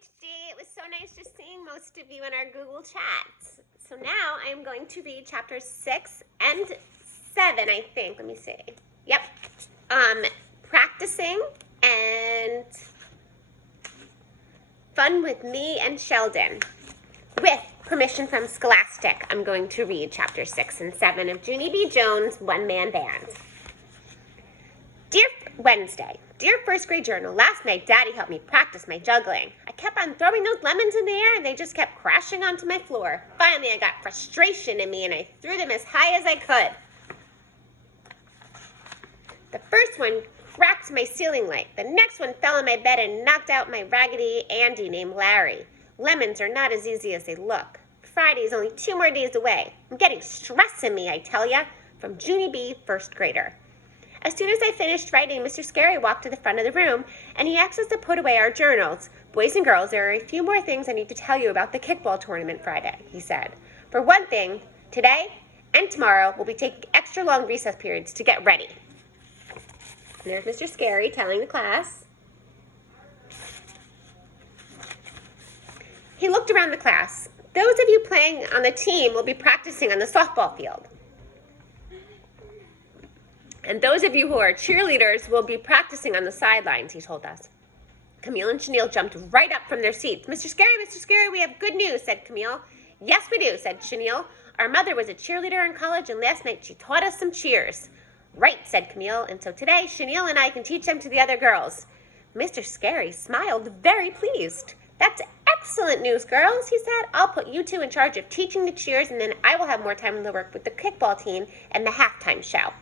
today. It was so nice just seeing most of you in our Google chats. So now I'm going to read chapters 6 and 7, I think. Let me see. Yep. Practicing and Fun with Me and Sheldon. With permission from Scholastic, I'm going to read chapters 6 and 7 of Junie B. Jones' One-Man Band. Dear Wednesday, dear first grade journal, last night Daddy helped me practice my juggling. I kept on throwing those lemons in the air and they just kept crashing onto my floor. Finally, I got frustration in me and I threw them as high as I could. The first one cracked my ceiling light. The next one fell on my bed and knocked out my Raggedy Andy named Larry. Lemons are not as easy as they look. Friday is only 2 more days away. I'm getting stress in me, I tell ya. From Junie B., first grader. As soon as I finished writing, Mr. Scary walked to the front of the room, and he asked us to put away our journals. Boys and girls, there are a few more things I need to tell you about the kickball tournament Friday, he said. For one thing, today and tomorrow we'll be taking extra long recess periods to get ready. And there's Mr. Scary telling the class. He looked around the class. Those of you playing on the team will be practicing on the softball field. And those of you who are cheerleaders will be practicing on the sidelines, he told us. Camille and Chenille jumped right up from their seats. Mr. Scary, we have good news, said Camille. Yes, we do, said Chenille. Our mother was a cheerleader in college, and last night she taught us some cheers. Right, said Camille, and so today Chenille and I can teach them to the other girls. Mr. Scary smiled, very pleased. That's excellent news, girls, he said. I'll put you two in charge of teaching the cheers, and then I will have more time to work with the kickball team and the halftime show.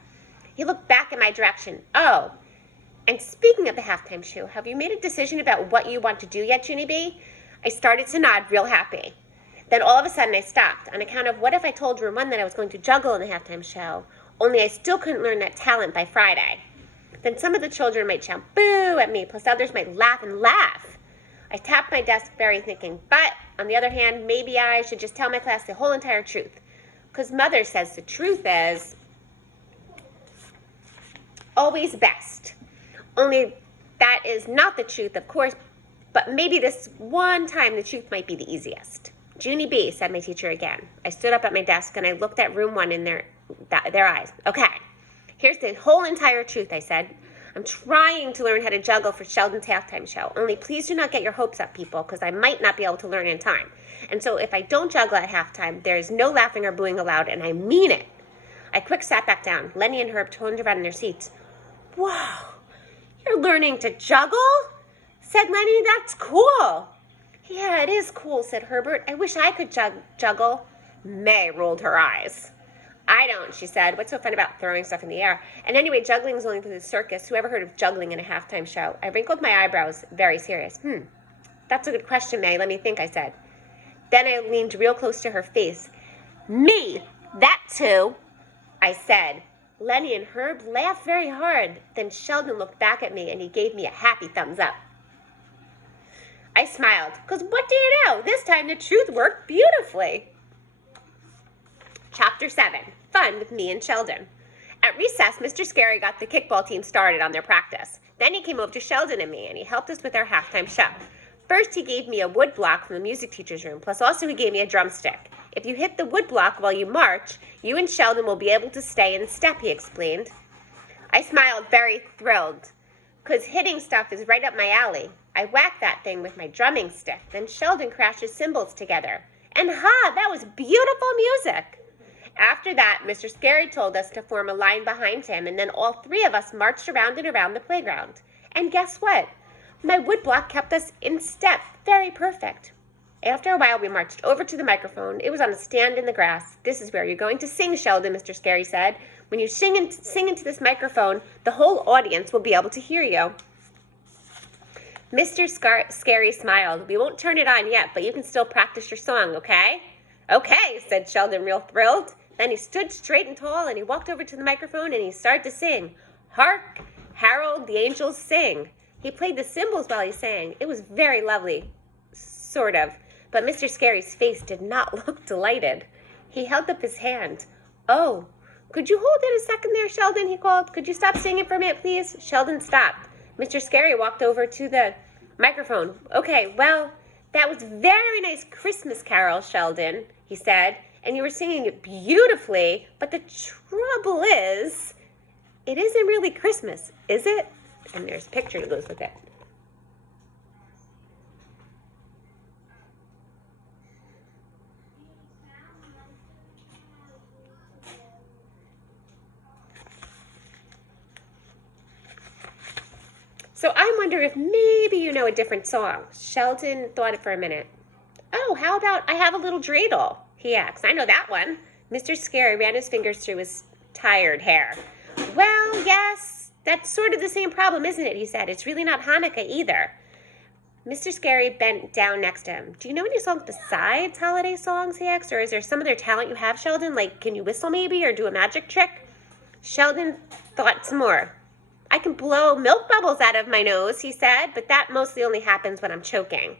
He looked back in my direction. Oh, and speaking of the halftime show, have you made a decision about what you want to do yet, Junie B? I started to nod, real happy. Then all of a sudden I stopped on account of what if I told room 1 that I was going to juggle in the halftime show, only I still couldn't learn that talent by Friday. Then some of the children might shout boo at me, plus others might laugh and laugh. I tapped my desk very thinking, but on the other hand, maybe I should just tell my class the whole entire truth. Because Mother says the truth is always best. Only that is not the truth, of course, but maybe this one time the truth might be the easiest. Junie B., said my teacher again. I stood up at my desk and I looked at room 1 in their eyes. Okay, here's the whole entire truth, I said. I'm trying to learn how to juggle for Sheldon's halftime show. Only please do not get your hopes up, people, because I might not be able to learn in time. And so if I don't juggle at halftime, there is no laughing or booing allowed, and I mean it. I quick sat back down. Lenny and Herb turned around in their seats. Wow, you're learning to juggle? Said Lenny, that's cool. Yeah, it is cool, said Herbert. I wish I could juggle. May rolled her eyes. I don't, she said. What's so fun about throwing stuff in the air? And anyway, juggling is only for the circus. Who ever heard of juggling in a halftime show? I wrinkled my eyebrows, very serious. That's a good question, May. Let me think, I said. Then I leaned real close to her face. Me, that's who, I said. Lenny and Herb laughed very hard. Then Sheldon looked back at me and he gave me a happy thumbs up. I smiled, because what do you know? This time the truth worked beautifully. Chapter 7, Fun with Me and Sheldon. At recess, Mr. Scary got the kickball team started on their practice. Then he came over to Sheldon and me and he helped us with our halftime show. First, he gave me a wood block from the music teacher's room, plus also he gave me a drumstick. If you hit the wood block while you march, you and Sheldon will be able to stay in step, he explained. I smiled, very thrilled, because hitting stuff is right up my alley. I whacked that thing with my drumming stick. Then Sheldon crashed his cymbals together. And that was beautiful music. After that, Mr. Scary told us to form a line behind him, and then all 3 of us marched around and around the playground. And guess what? My wood block kept us in step, very perfect. After a while, we marched over to the microphone. It was on a stand in the grass. This is where you're going to sing, Sheldon, Mr. Scary said. When you sing into this microphone, the whole audience will be able to hear you. Mr. Scary smiled. We won't turn it on yet, but you can still practice your song, okay? Okay, said Sheldon, real thrilled. Then he stood straight and tall, and he walked over to the microphone, and he started to sing. Hark, Harold, the angels sing. He played the cymbals while he sang. It was very lovely, sort of. But Mr. Scary's face did not look delighted. He held up his hand. Oh, could you hold it a second there, Sheldon, he called. Could you stop singing for a minute, please? Sheldon stopped. Mr. Scary walked over to the microphone. Okay, well, That was very nice Christmas carol, Sheldon, he said, and you were singing it beautifully, but the trouble is, it isn't really Christmas, is it? And there's a picture that goes with it. So I wonder if maybe you know a different song. Sheldon thought it for a minute. Oh, how about I Have a Little Dreidel? He asked. I know that one. Mr. Scary ran his fingers through his tired hair. Well, yes, that's sort of the same problem, isn't it? He said. It's really not Hanukkah either. Mr. Scary bent down next to him. Do you know any songs besides holiday songs, he asked? Or is there some other talent you have, Sheldon? Like, can you whistle maybe or do a magic trick? Sheldon thought some more. I can blow milk bubbles out of my nose, he said, but that mostly only happens when I'm choking.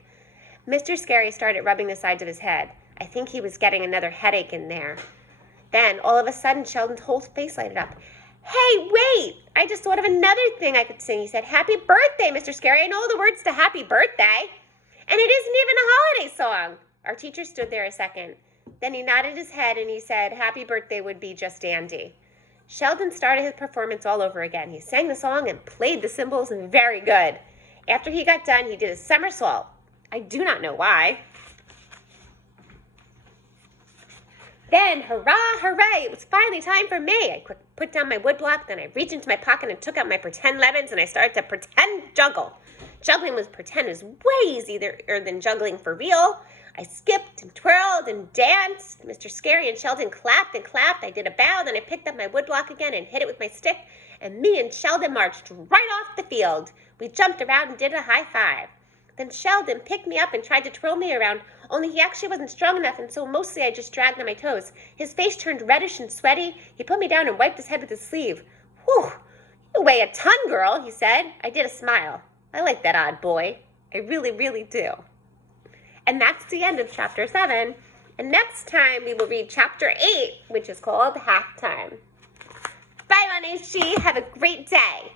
Mr. Scary started rubbing the sides of his head. I think he was getting another headache in there. Then, all of a sudden, Sheldon's whole face lighted up. Hey, wait! I just thought of another thing I could sing. He said, Happy birthday, Mr. Scary. I know the words to Happy Birthday. And it isn't even a holiday song. Our teacher stood there a second. Then he nodded his head and he said, Happy birthday would be just dandy. Sheldon started his performance all over again. He sang the song and played the cymbals very good. After he got done, he did a somersault. I do not know why. Then, hurrah, hooray, it was finally time for me. I put down my woodblock, then I reached into my pocket and took out my pretend lemons, and I started to pretend juggle. Juggling with pretend is way easier than juggling for real. I skipped and twirled and danced. Mr. Scary and Sheldon clapped and clapped. I did a bow, then I picked up my woodblock again and hit it with my stick, and me and Sheldon marched right off the field. We jumped around and did a high five. Then Sheldon picked me up and tried to twirl me around, only he actually wasn't strong enough, and so mostly I just dragged on my toes. His face turned reddish and sweaty. He put me down and wiped his head with his sleeve. Whew, you weigh a ton, girl, he said. I did a smile. I like that odd boy. I really, really do. And that's the end of Chapter 7. And next time we will read Chapter 8, which is called Halftime. Bye, Manishi. Have a great day.